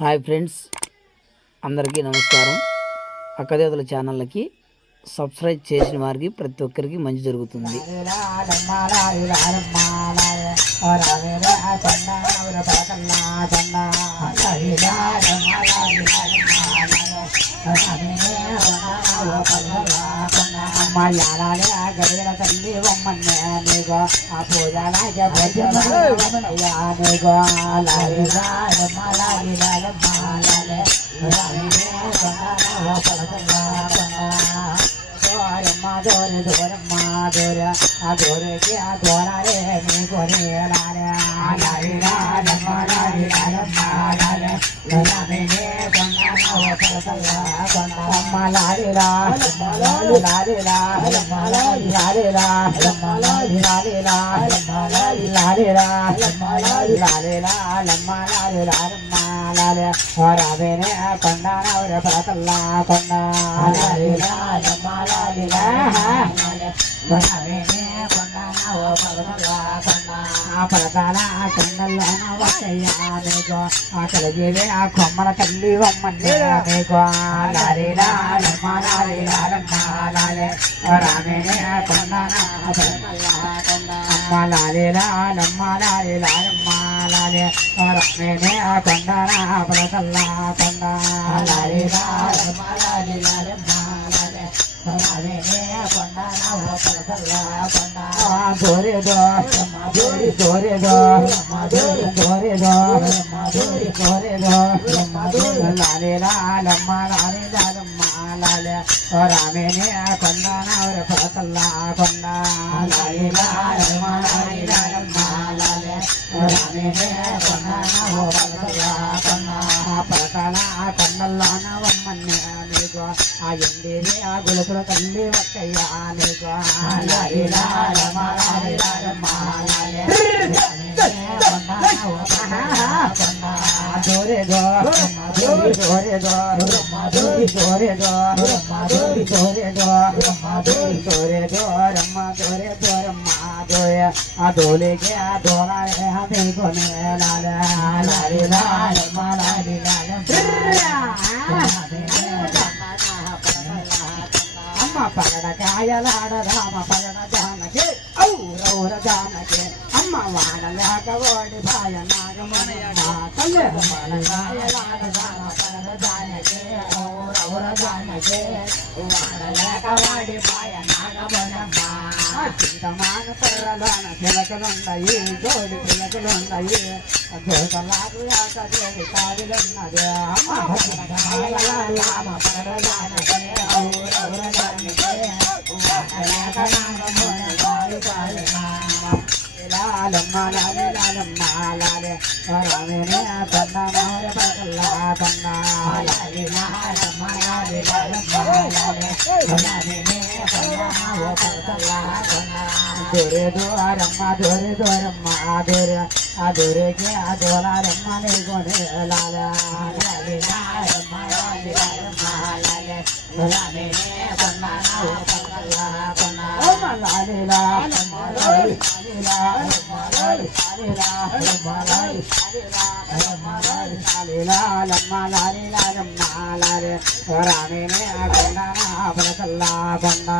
Hi friends అందరికీ నమస్కారం. అక్కదేవతల ఛానళ్ళకి subscribe చేసిన వారికి ప్రతి ఒక్కరికి మంచి జరుగుతుంది. అమ్మాయాలే తల్లి బొమ్మన్నే నీగో ఆ పూజలాగే భోజనయ్యా నీగో లాలి రాలమ్మ లాలి రాలమ్మ లాలే దూరమ్మ దూర దూరమ్మ దూర ఆ దూరకి ఆ దూరాలే నీకు నీలాలే లాలి రాలమ్మ లాలి రాలమ్మ లాలే రాలినే కొండన ఓ పలకల్లా కొండ అమ్మ లాలి రా లాలి రా లాలి రా లాలి రా లాలి రా లాలి రా లమ్మ లాలి రాలమ్మ లాలి రావేనే కొండ ఆ ఆ కలిగివే ఆ కొమ్మల తల్లి బొమ్మని నీకు లాలి లమ్మ లాలి రాలమ్మ లాలి రావేనే కొండ కొండ అమ్మ లాలి లమ్మ లాలి కొండ కొండ లమ్మ రామేనే కొండ నవర పలకల్లా కొండ లాలి రా లమ్మ లాలి రాలమ్మ లాలి రామేనే కొండ నవ పలకల్లా ఎండిరి ఆ గులుకుల తల్లి ఒక్కయ్యా నీకు లాలి రా లమ్మ లాలి రాలమ్మ లాలి దోరే దో దోరి దోరే దో దోరి దోరే దో దోరి దోరే దో దోరి దోరే దో రమ్మ దోరే దో రమ్మ దోరే ఆ దోలేకే ఆ దోలాలే ఆ దేకొనే లాలే లాలి లాలమ్మ లాలి అమ్మ పగడ కాయలాడదామ పగడ జానకి ఔరౌర జానకి అమ్మ వాడలేక ఓడి భాయ నాగమనమ్మ తల్లి పగడ కాయలాడదామ పగడ జానకి ఔర జానకి వాడలేక వాడి భాయ నాగమనమ్మ చింతమాన తెరలోన చిలకలున్నాయి జోడి చిలకలున్నాయి జోకలాగు యాక జోడి కాదులున్నది అమ్మ పగడ కాయలాడదామ పగడ జానకి ఔరౌర జానకి లాలమ్మ లాలి లాలమ్మ లాలి రామేనే కొండ మౌర పగల్లా కొండ లాలి లాలమ్మ లాలి లాలమ్మ లాలి రామేనే కొండ మౌర పగల్లా దొరే దోరమ్మ దొరే దోరమ్మ దొరే ఆ దొరేకి ఆ దోలారమ్మ నీకొని లాల లాలి లాలమ్మ లాలి లాలమ్మ లాలి పగల్లా లాలి లాలమ్మ లాలి రామేనే కొండ పలకల్లా కొండ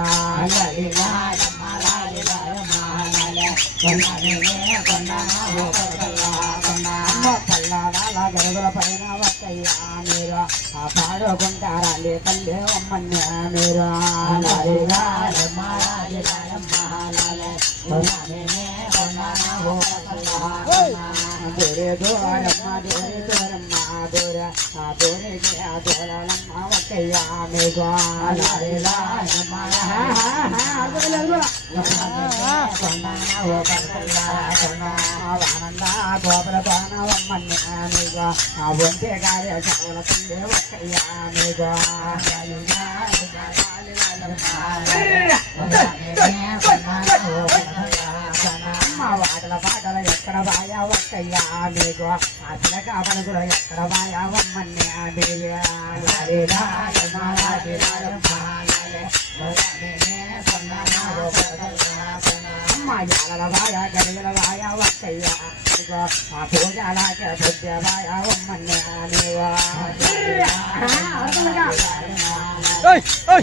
పల్లాల గరుగుల పైన ఒక్కయ్యా మీరు ఆ పాడుకుంటారా లే తల్లి అమ్మన్య మీరు లాలిలా దొరే దోరమ్మ దొరే దోరమ్మ దొర ఆ దొరికి ఆ దోరమ్మ ఒక్కయ్యా మీకు ఆనంద గోపుల బాణవమ్మన్య మీకు ఆ ఒంటే కార్య చావుల తల్లి ఒక్కయ్యా మీకు ಅವಕ್ಕಯ್ಯ ಬೇಕು ಅದಕ್ಕೆ ಅವನ ಕೂಡ ಎಕ್ಕಡವ ಯಾವ ಮನ್ನೆ ಆದೇವಿ ಅಮ್ಮ ಯಾರ ಬಾಯ ಗರಿಗಳ ಬಾಯ ಅವಕ್ಕಯ್ಯ ಪೂಜಾಲಾಕ ಪೂಜ್ಯ ಬಾಯ ಒಮ್ಮನ್ನೆ ಆದೇವ Hey, hey.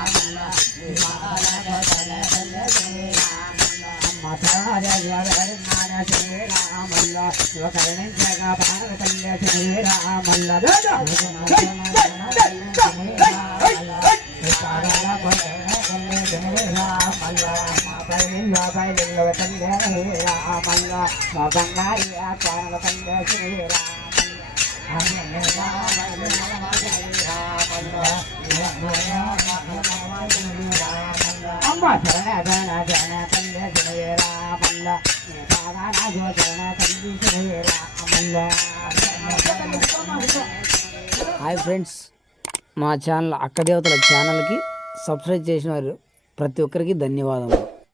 శివకరుణించగా హాయ్ ఫ్రెండ్స్ మా ఛానల్ అక్క దేవతల ఛానల్కి సబ్స్క్రైబ్ చేసిన వారు ప్రతి ఒక్కరికి ధన్యవాదములు.